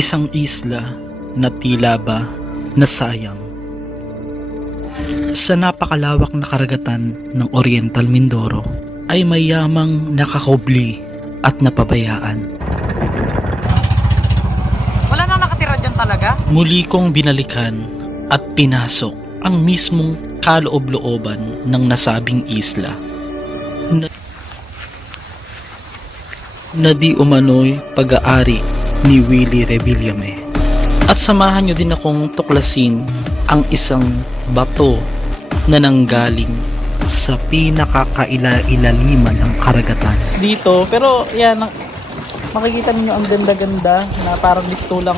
Isang isla na tila ba nasayang. Sa napakalawak na karagatan ng Oriental Mindoro ay mayamang nakakubli at napabayaan. Wala na nakatira dyan talaga? Muli kong binalikan at pinasok ang mismong kaloob-looban ng nasabing isla na di umano'y pag-aari ni Willie Revillame. At samahan nyo din akong tuklasin ang isang bato na nanggaling sa pinakakaila-ilaliman ng karagatan. Dito, pero yan, makikita niyo ang ganda-ganda na parang listo lang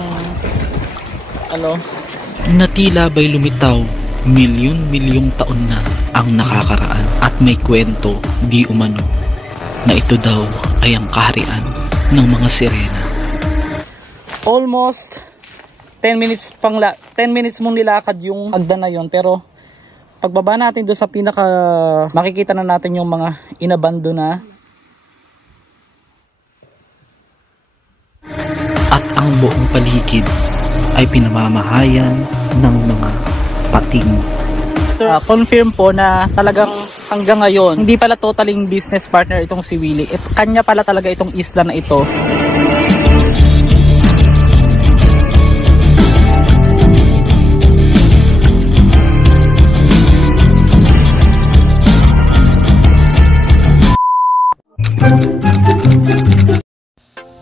na tila ba'y lumitaw milyon-milyong taon na ang nakakaraan at may kwento di umano na ito daw ay ang kaharian ng mga sirena. Almost 10 minutes mong nilakad yung hagdan na yon, pero pagbaba natin doon sa pinaka makikita na natin yung mga inabando na at ang buong paligid ay pinamamahayan ng mga pating. Confirm po na talagang hanggang ngayon hindi pala totaling business partner itong si Willie. Kanya pala talaga itong isla na ito.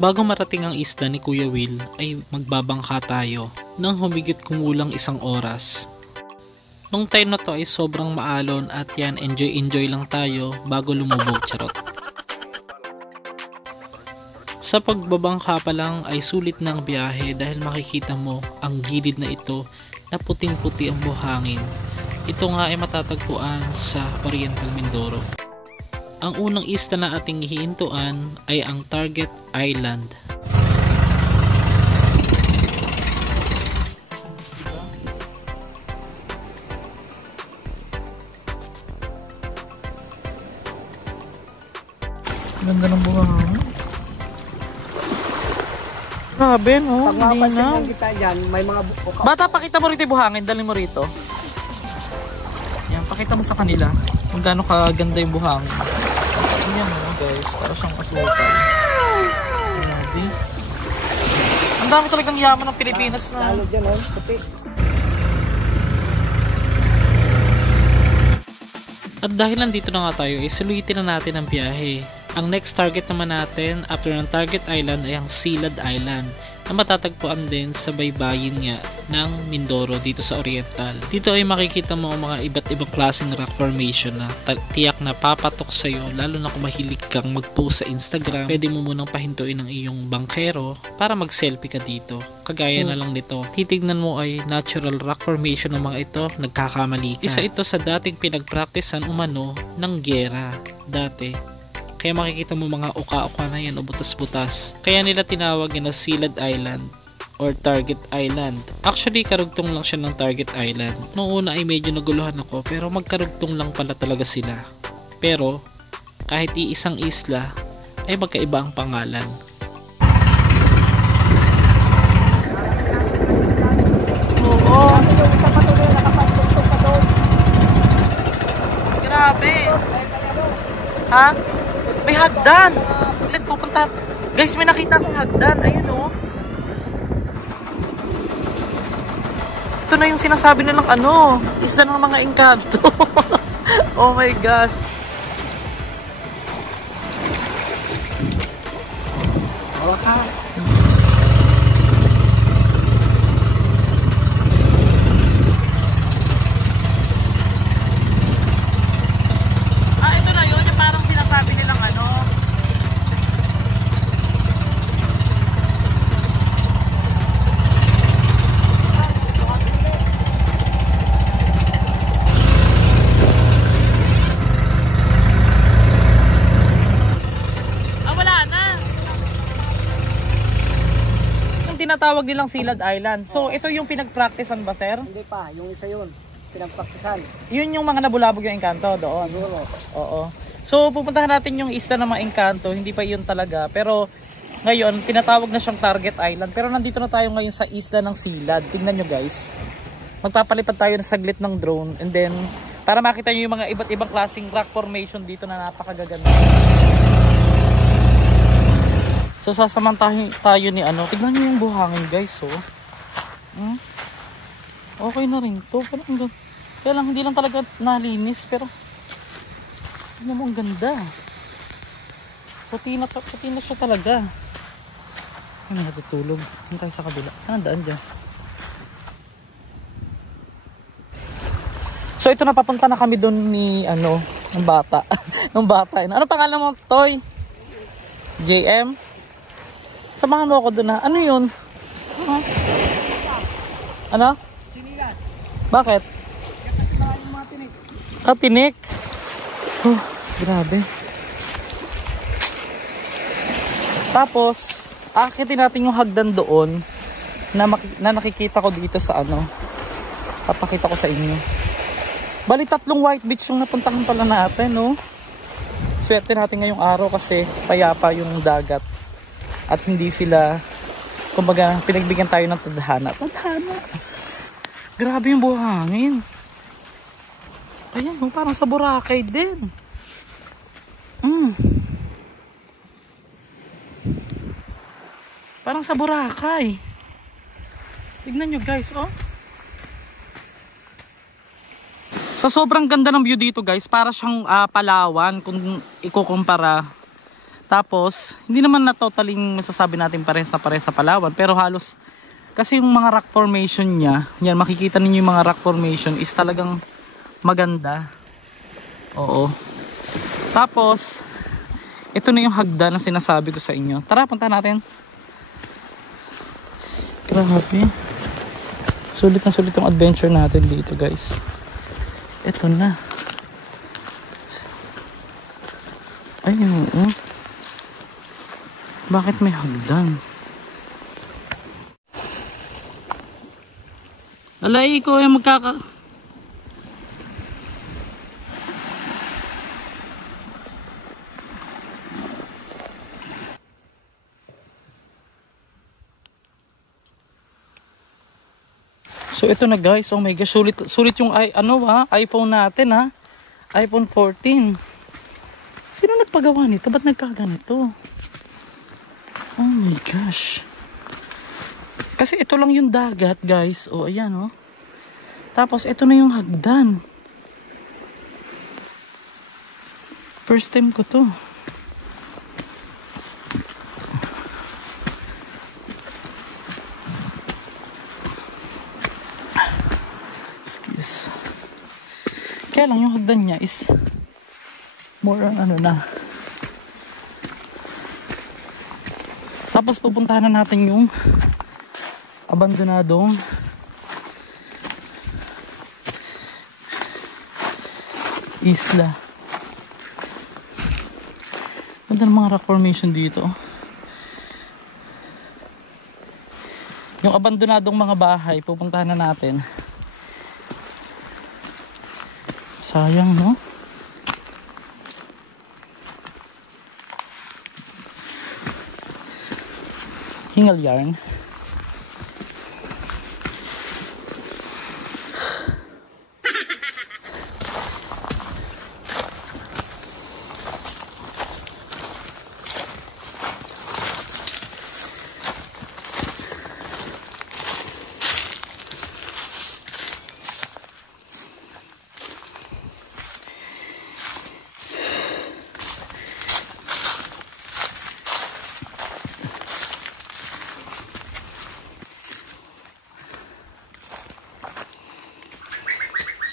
Bago marating ang isla ni Kuya Will ay magbabangka tayo ng humigit kumulang 1 oras. Nung time na to ay sobrang maalon at yan, enjoy lang tayo bago lumubog, charot. Sa pagbabangka pa lang ay sulit na ang biyahe dahil makikita mo ang gilid na ito na puting-puti ang buhangin. Ito nga ay matatagpuan sa Oriental Mindoro. Ang unang isla na ating hihintuan ay ang Target Island. Ganda ng buhangin. Grabe, no? Pag mapapansin lang kita dyan, may mga buko. Bata, pakita mo rito yung buhangin. Dali mo rito. Yan, pakita mo sa kanila kung gaano kaganda yung buhangin. Yan, no, guys. Para siyang asukal. Grabe. Ang dami talagang yaman ng Pilipinas na. Lalo dyan, puti. At dahil nandito na nga tayo, suluitin na natin ang biyahe. Ang next target naman natin after ng Target Island ay ang Silad Island na matatagpuan din sa baybayin nga ng Mindoro dito sa Oriental. Dito ay makikita mo ang mga iba't ibang klaseng rock formation na tiyak na papatok sa'yo, lalo na kung mahilig kang mag-post sa Instagram. Pwede mo munang pahintuin ang iyong bangkero para mag-selfie ka dito. Kagaya na lang nito. Titignan mo ay natural rock formation ng mga ito, nagkakamali ka. Isa ito sa dating pinagpraktisan umano ng giyera dati. Kaya makikita mo mga uka-uka na yan o butas-butas. Kaya nila tinawag yan na Silad Island or Target Island. Actually, karugtong lang siya ng Target Island. Noong una ay medyo naguluhan ako pero magkarugtong lang pala talaga sila. Pero, kahit iisang isla, ay magkaiba ang pangalan. Oo. Grabe. Ha? May hagdan. Ulit pupunta. Guys, may nakita akong hagdan. Ayun o. Ito na yung sinasabi nilang isla ng mga engkanto. Oh my gosh. Hawak ka. Ito na yun. Yung parang sinasabi nilang tinatawag nilang Silad Island. So, ito yung pinag-practicean ba, sir? Hindi pa, yung isa yun. Pinagpraktisan. Yun yung mga nabulabog yung engkanto doon. Siguro. Oo. So, pupuntahan natin yung isla ng mga engkanto. Hindi pa yun talaga. Pero, Ngayon, tinatawag na siyang Target Island. Pero nandito na tayo ngayon sa isla ng Silad. Tingnan nyo guys. Magpapalipad tayo ng saglit ng drone. And then, para makita nyo yung mga iba't ibang klaseng rock formation dito na napakagaganda. So, sasamantahin tayo ni ano. Tignan nyo yung buhangin guys. Oh. Okay na rin to. Kaya lang, hindi lang talaga nalinis. Pero, tignan mo ang ganda. Puti na siya talaga. Ay, natutulog. Hindi tayo sa kabila. Saan ang daan dyan? So ito na, papunta na kami doon ni ng bata. Ng bata. Ano pangalan mo, Toy? JM? Samahan mo ako doon na. Ano yun? Ano? Sinilas. Bakit? Kasi maraming mga tinik. Tinik? Oh, grabe. Tapos, akitin natin yung hagdan doon na nakikita ko dito sa papakita ko sa inyo. Bali 3 white beach yung napuntahan pala natin, no? Swerte natin ngayong araw kasi payapa yung dagat. At hindi sila, kumbaga, pinagbigyan tayo ng tadhana. Grabe yung buhangin. Ayan, no? Parang sa Boracay din. Parang sa Boracay. Tignan nyo guys, oh. Sa sobrang ganda ng view dito guys, para siyang Palawan kung ikukumpara. Tapos, hindi naman na totally masasabi natin pares sa Palawan. Pero halos, kasi yung mga rock formation niya, yan makikita ninyo yung mga rock formation is talagang maganda. Oo. Tapos, ito na yung hagdan na sinasabi ko sa inyo. Tara, punta natin. Grabe. Sulit na sulit yung adventure natin dito guys. Ito na. Ayun. Bakit may hagdan? Alay ko yung So ito na guys, oh my gosh, sulit yung iPhone natin ha. iPhone 14. Sino nagpagawa nito? Ba't nagkaganito? Oh my gosh. Kasi ito lang yung dagat guys. Oh ayan oh. Tapos ito na yung hagdan. First time ko to. Kaya lang yung hagdan niya is more on na. Tapos pupuntahan na natin yung abandonadong isla. Ganda ng mga rock formation dito. Yung abandonadong mga bahay pupuntahan na natin. Sayang, no? Hingal yarn.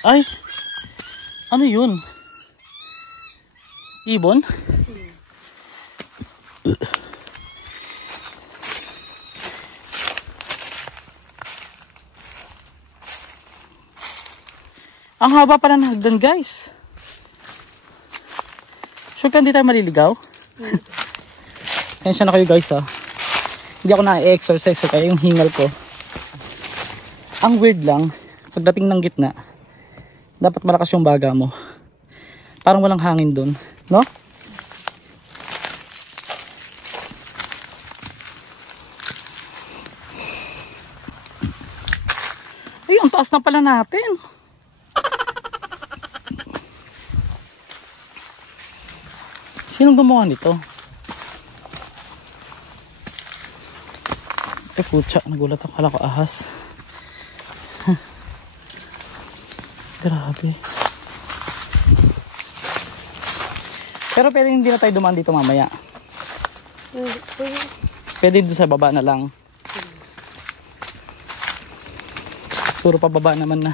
Ay, ano yun? Ibon? Ang haba pala ng hagdan guys. Sure ka hindi tayo maliligaw? Tensya na kayo guys ha. Hindi ako na-exercise kaya yung hingal ko. Ang weird lang, pagdating ng gitna, dapat malakas yung baga mo. Parang walang hangin dun, no? Ay, ang taas na pala natin. Sinong gumawa nito? Eh, putya. Nagulat ako. Kala ko ahas. Grabe. Pero pwede hindi na tayo dumaan dito mamaya. Pwede dito sa baba na lang. Puro pababa naman na.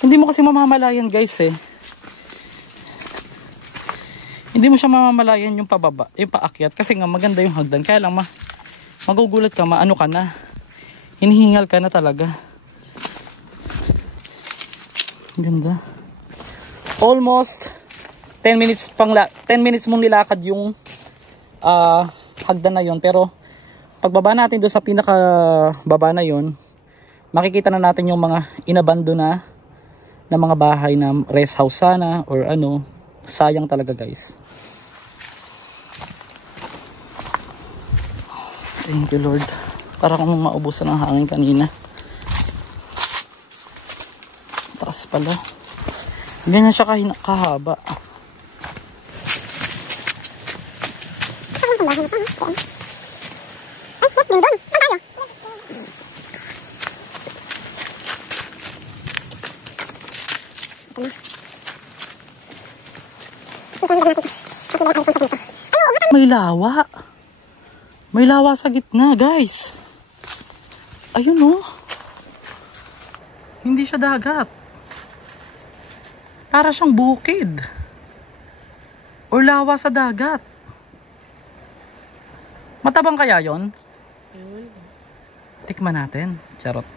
Hindi mo kasi mamamalayan guys eh. Hindi mo siya mamamalayan yung pababa, yung paakyat. Kasi nga maganda yung hagdan. Kaya lang magugulat ka, maano ka na. Hinihingal ka na talaga. Ganda. Almost 10 minutes mong nilakad yung hagdan na yon. Pero pagbaba natin doon sa pinaka baba na yon, makikita na natin yung mga inabando na mga bahay na rest house sana or ano. Sayang talaga guys. Thank you Lord. Para kung maubusan ng hangin kanina. Taas pala. Ganyan siya kahaba. May lawa. May lawa sa gitna, guys. Ayun oh. Hindi siya dagat. Para siyang bukid. Or lawa sa dagat. Matabang kaya yon? Tikman natin. Charot.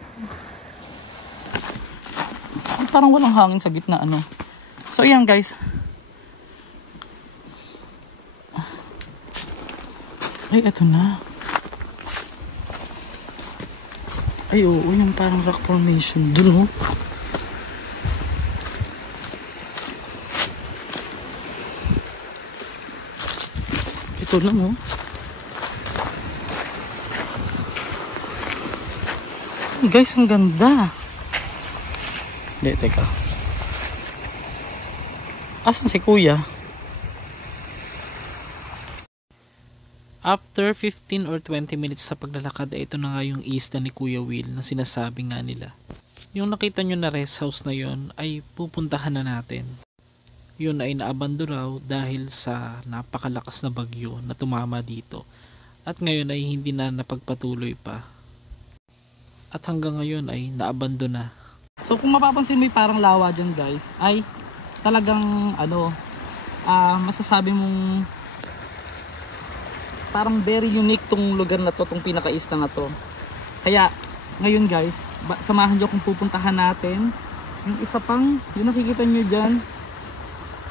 Parang walang hangin sa gitna, ano. So, ayan guys. Ay, eto na. Ay, oo, yung parang rock formation dun, oh. Ito lang, oh. Guys, ang ganda. Hindi, teka. Asan si kuya? After 15 or 20 minutes sa paglalakad, ito na nga yung isla ni Kuya Will na sinasabi nga nila. Yung nakita nyo na rest house na yon ay pupuntahan na natin. Yun ay naabando raw dahil sa napakalakas na bagyo na tumama dito. At ngayon ay hindi na napagpatuloy pa. At hanggang ngayon ay naabando na. So kung mapapansin mo yung parang lawa dyan guys, ay talagang ano, masasabi mong parang very unique tong lugar na to, tong pinaka-isla na to. Kaya ngayon guys, samahan nyo kung pupuntahan natin yung isa pang, yung nakikita nyo dyan,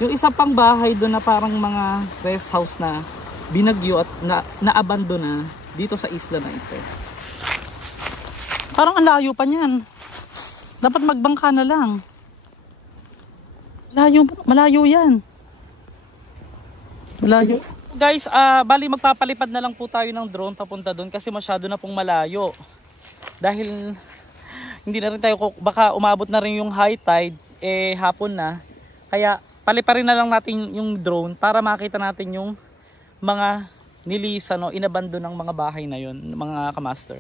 yung isa pang bahay doon na parang mga rest house na binagyo at naabando na dito sa isla na ito. Parang ang layo pa niyan. Dapat magbangka na lang. Malayo yan. Malayo. Guys, bali magpapalipad na lang po tayo ng drone papunta doon kasi masyado na pong malayo. Dahil hindi na rin tayo, baka umabot na rin yung high tide, hapon na. Kaya paliparin na lang natin yung drone para makita natin yung mga nilisan o inabando ng mga bahay na yun, mga kamaster.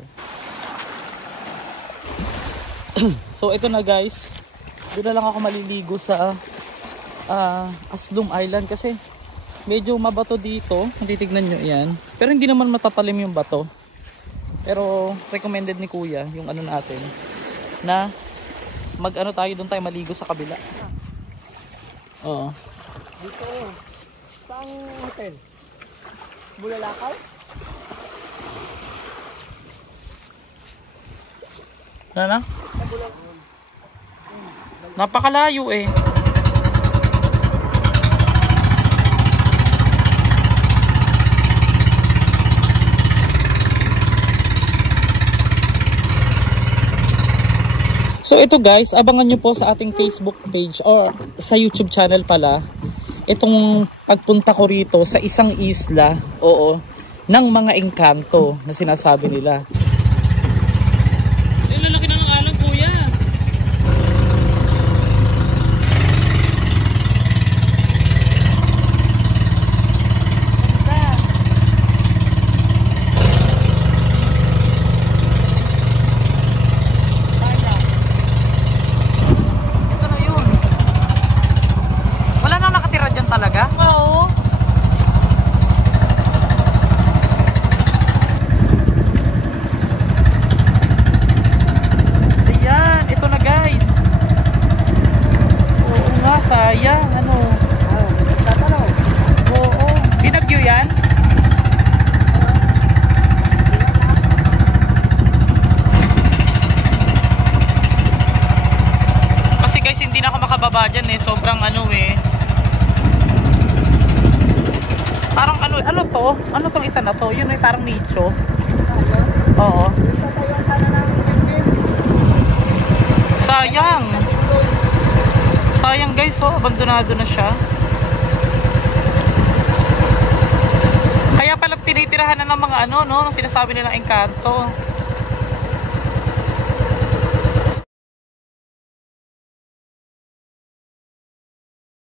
So ito na guys, doon na lang ako maliligo sa Aslum Island kasi medyo mabato dito, kung titignan nyo yan. Pero hindi naman matatalim yung bato. Pero recommended ni kuya yung ano natin na mag-ano tayo, doon tayo maligo sa kabila. Oo. Dito, saan hotel? Bulalakaw? Ano na? Napakalayo eh. So ito guys, abangan nyo po sa ating Facebook page or sa YouTube channel pala itong pagpunta ko rito sa isang isla, oo, ng mga engkanto na sinasabi nila. Lalaki na ng alam kuya. bumaba dyan eh. Sobrang ano eh. Parang ano to? Ano tong isa na to? Yun eh, parang nicho. Oo. Tatayuan sana ng building. Sayang. Sayang guys, oh, abandonado na siya. Kaya pala tinitirahan na ng mga ano, no, nung sinasabi nilang engkanto.